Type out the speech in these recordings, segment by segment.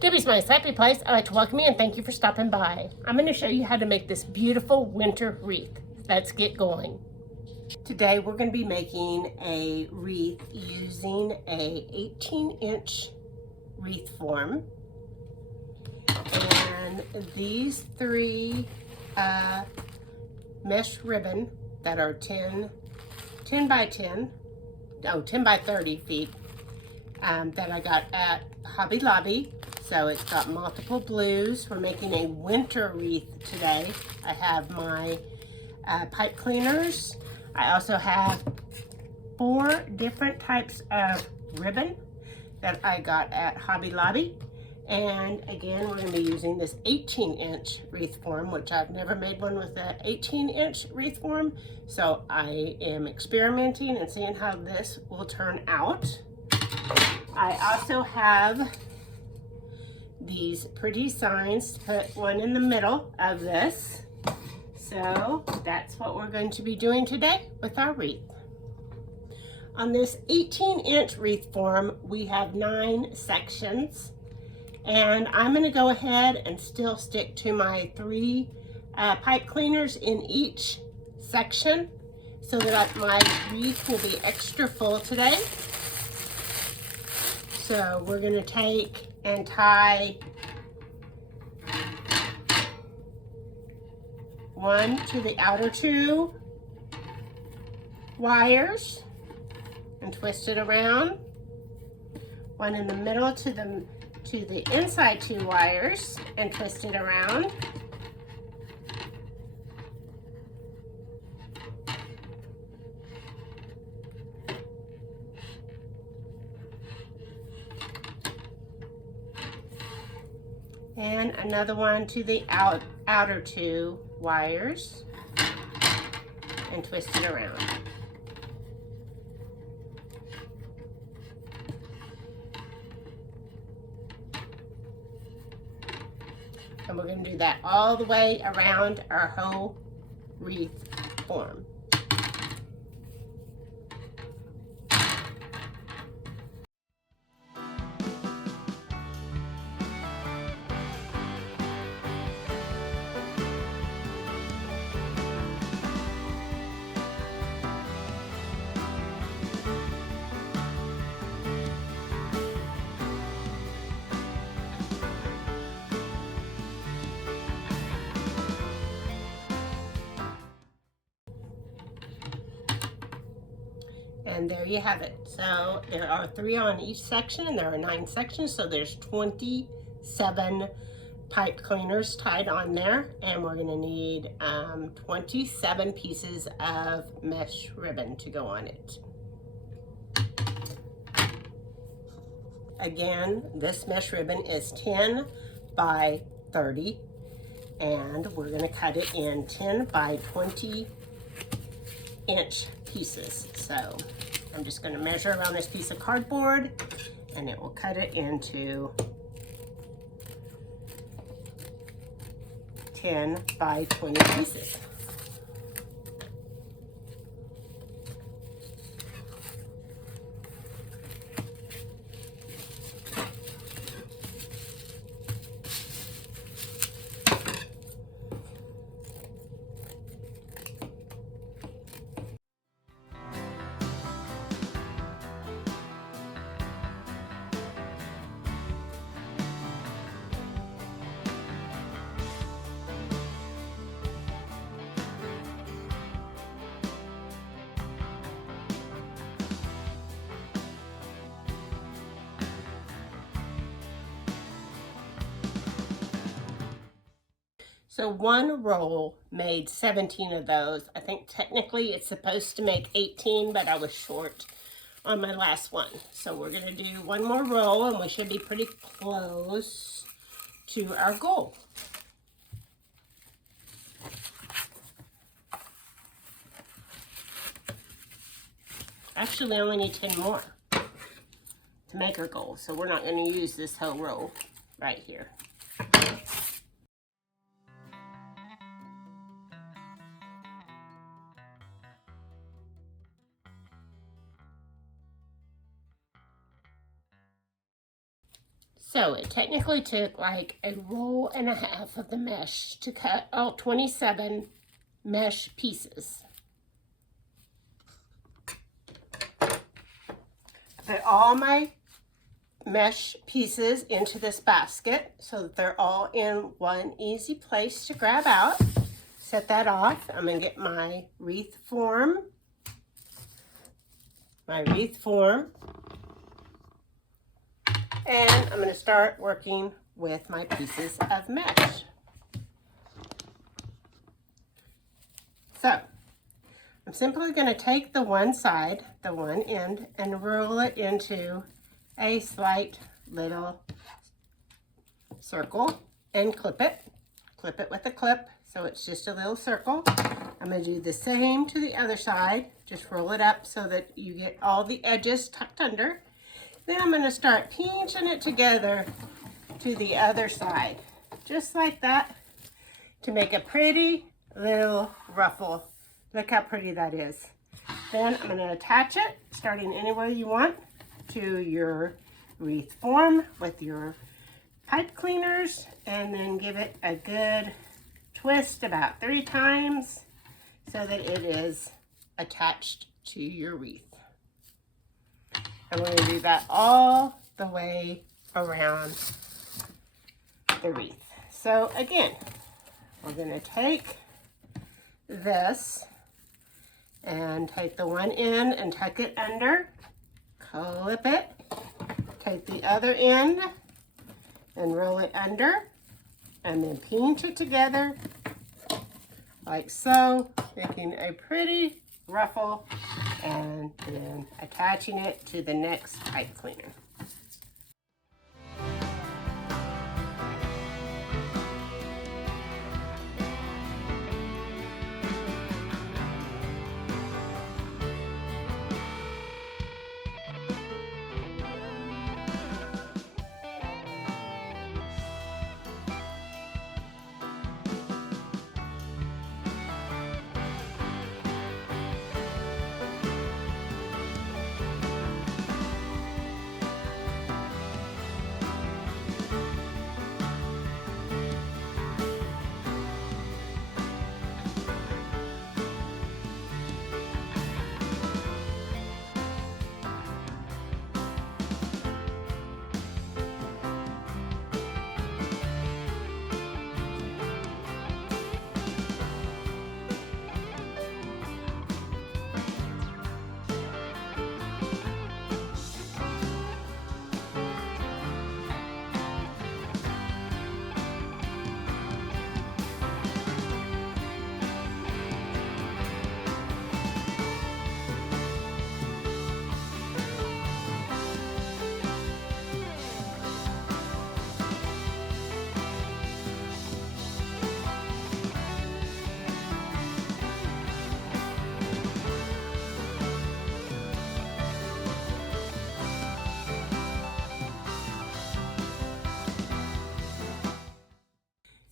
Debbie's Mice Happy Place. I'd like to welcome you and thank you for stopping by. I'm going to show you how to make this beautiful winter wreath. Let's get going. Today we're going to be making a wreath using a 18-inch wreath form. And these three mesh ribbon that are 10 by 30 feet that I got at Hobby Lobby. So it's got multiple blues. We're making a winter wreath today. I have my pipe cleaners. I also have 4 different types of ribbon that I got at Hobby Lobby. And again, we're going to be using this 18-inch wreath form, which I've never made one with an 18-inch wreath form. So I am experimenting and seeing how this will turn out. I also have these pretty signs to put one in the middle of this. So that's what we're going to be doing today with our wreath. On this 18-inch wreath form, we have 9 sections. And I'm going to go ahead and still stick to my 3 pipe cleaners in each section so that my wreath will be extra full today. So we're going to take and tie one to the outer 2 wires and twist it around. One in the middle to the inside 2 wires and twist it around. And another one to the outer 2 wires and twist it around. And we're going to do that all the way around our whole wreath form. And there you have it. So there are 3 on each section, and there are 9 sections, so there's 27 pipe cleaners tied on there, and we're going to need 27 pieces of mesh ribbon to go on it. Again, this mesh ribbon is 10 by 30, and we're going to cut it in 10 by 20 inch pieces. So I'm just going to measure around this piece of cardboard, and it will cut it into 10 by 20 pieces. So one roll made 17 of those. I think technically it's supposed to make 18, but I was short on my last one. So we're going to do one more roll, and we should be pretty close to our goal. Actually, we only need 10 more to make our goal. So we're not going to use this whole roll right here. So it technically took like a roll and a half of the mesh to cut all 27 mesh pieces. Put all my mesh pieces into this basket so that they're all in one easy place to grab out. Set that off. I'm going to get my wreath form. And I'm going to start working with my pieces of mesh. So I'm simply going to take the one side, the one end, and roll it into a slight little circle and clip it. Clip it with a clip so it's just a little circle. I'm going to do the same to the other side. Just roll it up so that you get all the edges tucked under. Then I'm going to start pinching it together to the other side, just like that, to make a pretty little ruffle. Look how pretty that is. Then I'm going to attach it, starting anywhere you want, to your wreath form with your pipe cleaners, and then give it a good twist about 3 times so that it is attached to your wreath. And we're going to do that all the way around the wreath. So again, we're going to take this and take the one end and tuck it under, clip it, take the other end and roll it under, and then pinch it together like so, making a pretty ruffle, and then attaching it to the next pipe cleaner.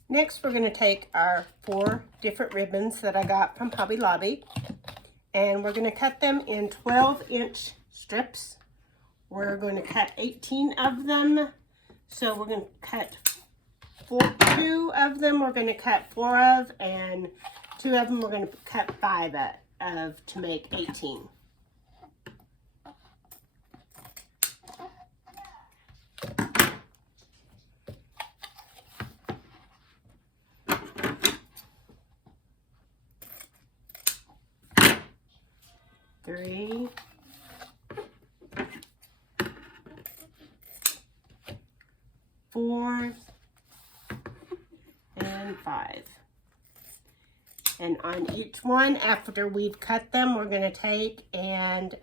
Next, we're going to take our 4 different ribbons that I got from Hobby Lobby, and we're going to cut them in 12-inch strips. We're going to cut 18 of them, so we're going to cut 2 of them we're going to cut 4 of, and 2 of them we're going to cut 5 of to make 18. Three, 4, and 5. And on each one, after we've cut them, we're going to take and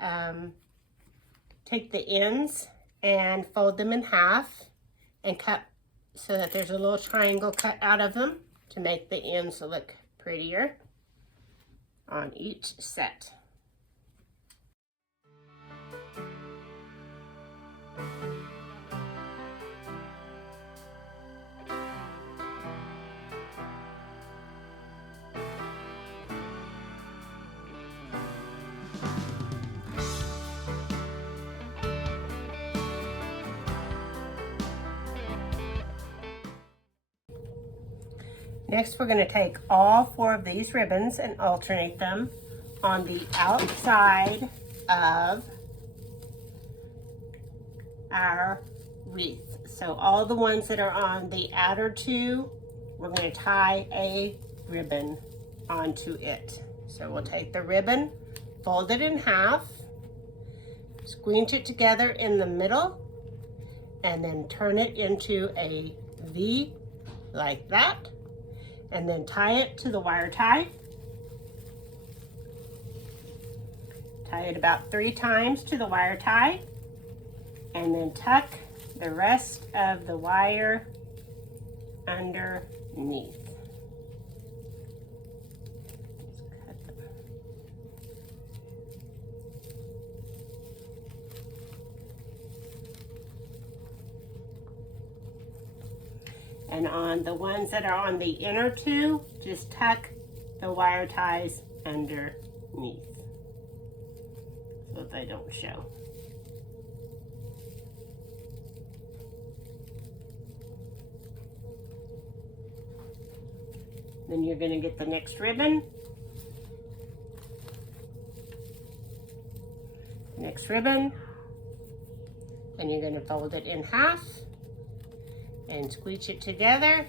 take the ends and fold them in half and cut so that there's a little triangle cut out of them to make the ends look prettier on each set. Next, we're going to take all 4 of these ribbons and alternate them on the outside of our wreath. So all the ones that are on the outer 2, we're going to tie a ribbon onto it. So we'll take the ribbon, fold it in half, squinch it together in the middle, and then turn it into a V like that, and then tie it to the wire tie. Tie it about 3 times to the wire tie, and then tuck the rest of the wire underneath. And on the ones that are on the inner 2, just tuck the wire ties underneath so they don't show. Then you're going to get the next ribbon, next ribbon, and you're going to fold it in half and squeeze it together,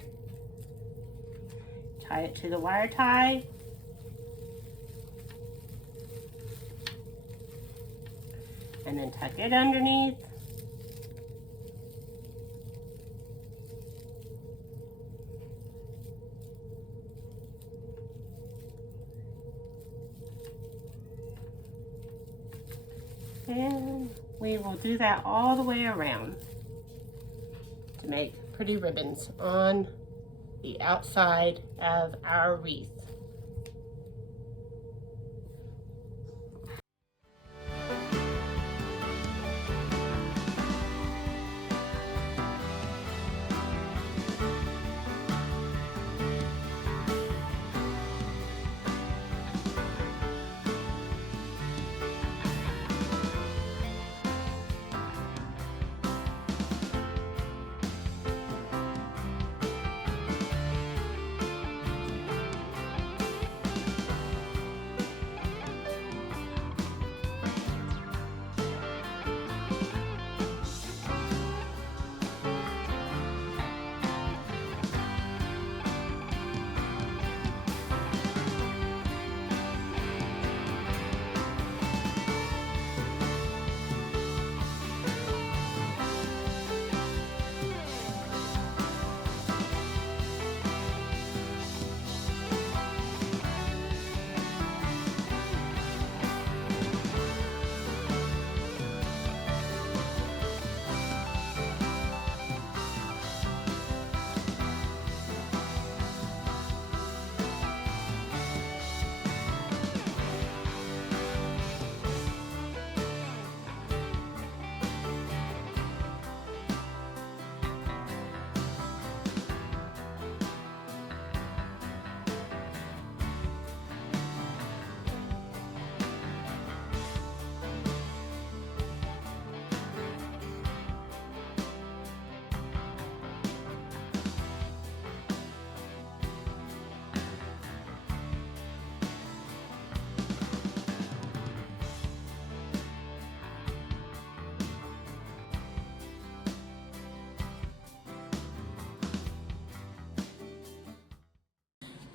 tie it to the wire tie, and then tuck it underneath. And we will do that all the way around to make pretty ribbons on the outside of our wreath.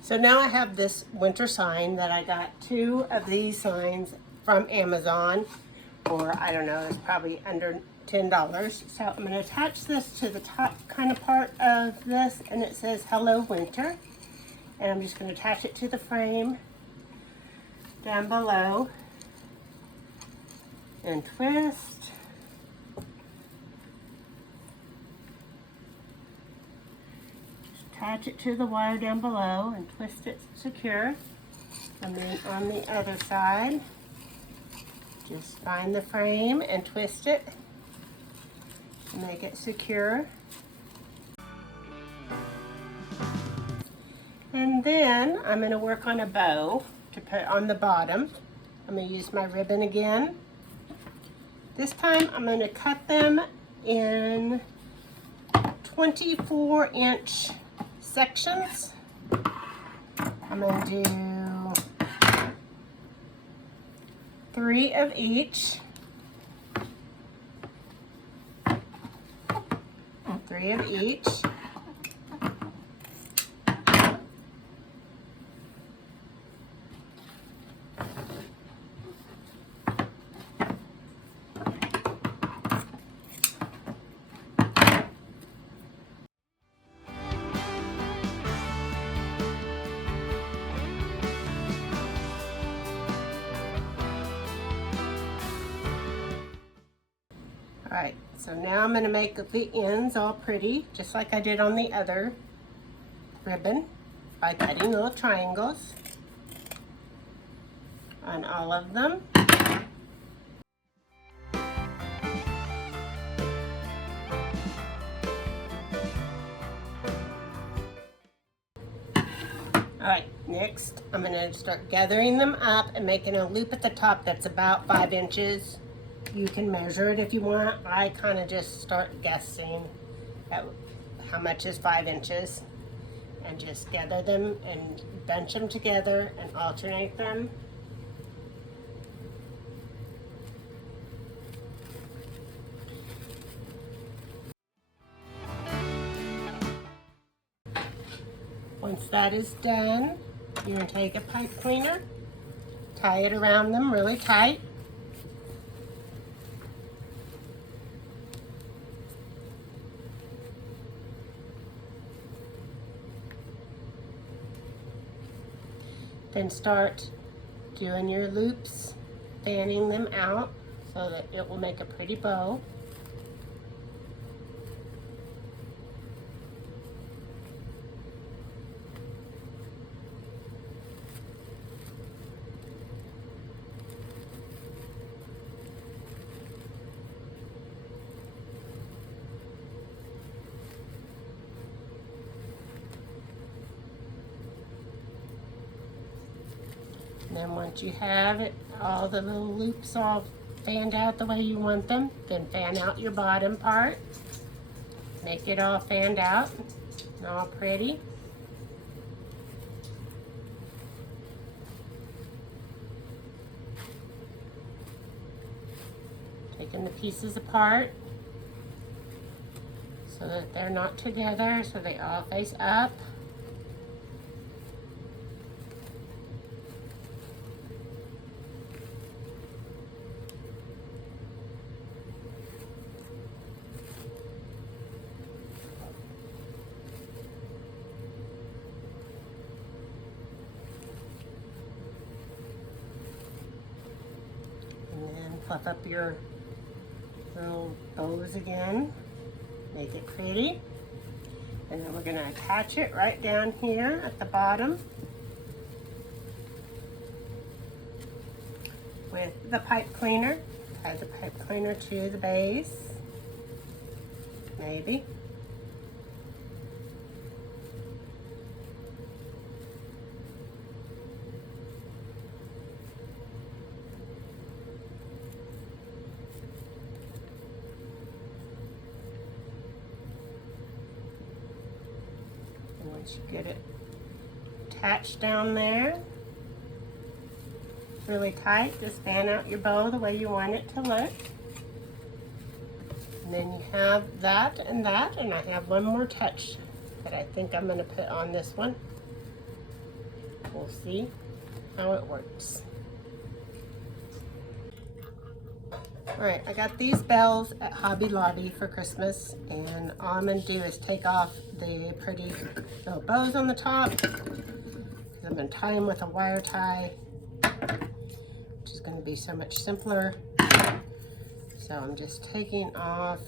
So now I have this winter sign that I got 2 of these signs from Amazon, or I don't know, it's probably under $10. So I'm going to attach this to the top kind of part of this, and it says Hello Winter. And I'm just going to attach it to the frame down below and twist. Attach it to the wire down below and twist it secure. And then on the other side, just find the frame and twist it to make it secure. And then I'm going to work on a bow to put on the bottom. I'm going to use my ribbon again. This time I'm going to cut them in 24-inch sections. I'm going to do 3 of each. 3 of each. Alright, so now I'm going to make the ends all pretty, just like I did on the other ribbon, by cutting little triangles on all of them. Alright, next I'm going to start gathering them up and making a loop at the top that's about 5 inches. You can measure it if you want. I kind of just start guessing at how much is 5 inches and just gather them and bunch them together and alternate them. Once that is done, you're going to take a pipe cleaner, tie it around them really tight. Then start doing your loops, fanning them out so that it will make a pretty bow. And then once you have it, all the little loops all fanned out the way you want them, then fan out your bottom part. Make it all fanned out and all pretty. Taking the pieces apart so that they're not together, so they all face up. Fluff up your little bows again, make it pretty, and then we're going to attach it right down here at the bottom with the pipe cleaner. Tie the pipe cleaner to the base, maybe. Once you get it attached down there, really tight, just fan out your bow the way you want it to look. And then you have that, and I have one more touch that I think I'm going to put on this one. We'll see how it works. Alright, I got these bells at Hobby Lobby for Christmas, and all I'm going to do is take off the pretty little bows on the top, because I'm going to tie them with a wire tie, which is going to be so much simpler. So I'm just taking off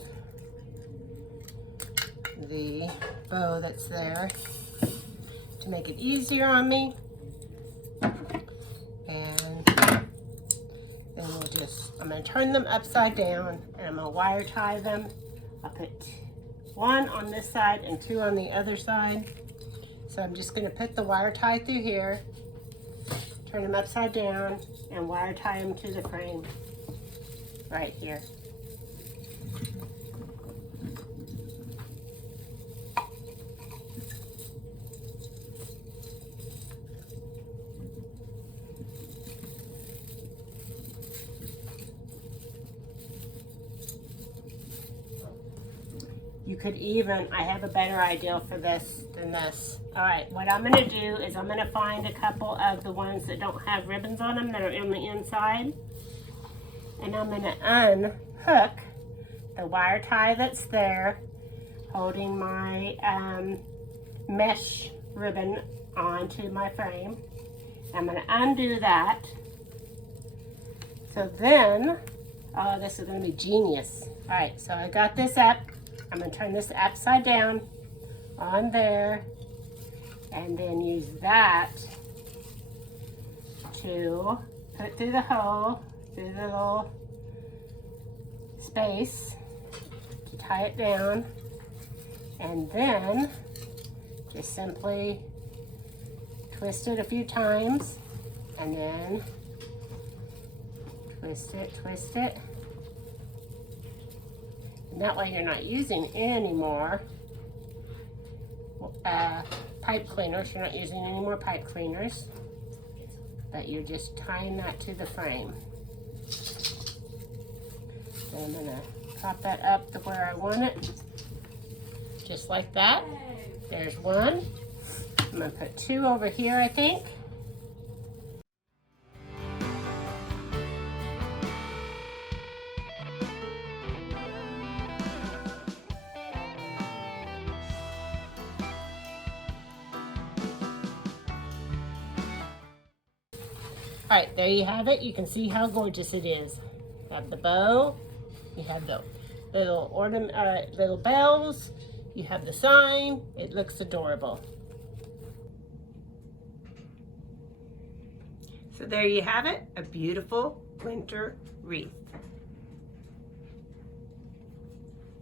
the bow that's there to make it easier on me. And then I'm going to turn them upside down, and I'm going to wire tie them. I'll put 1 on this side and 2 on the other side. So I'm just going to put the wire tie through here, turn them upside down, and wire tie them to the frame right here. could even, I have a better idea for this than this. All right, what I'm gonna do is I'm gonna find a couple of the ones that don't have ribbons on them that are on the inside. And I'm gonna unhook the wire tie that's there, holding my mesh ribbon onto my frame. I'm gonna undo that. So then, oh, this is gonna be genius. All right, so I got this up. I'm gonna turn this upside down on there, and then use that to put it through the hole, through the little space to tie it down, and then just simply twist it a few times, and then twist it. And that way you're not using any more pipe cleaners. You're not using any more pipe cleaners, but you're just tying that to the frame. Then I'm gonna prop that up to where I want it, just like that. There's one. I'm gonna put two over here, I think. All right, there you have it. You can see how gorgeous it is. You have the bow, you have the little ornament, little bells, you have the sign. It looks adorable. So there you have it, a beautiful winter wreath.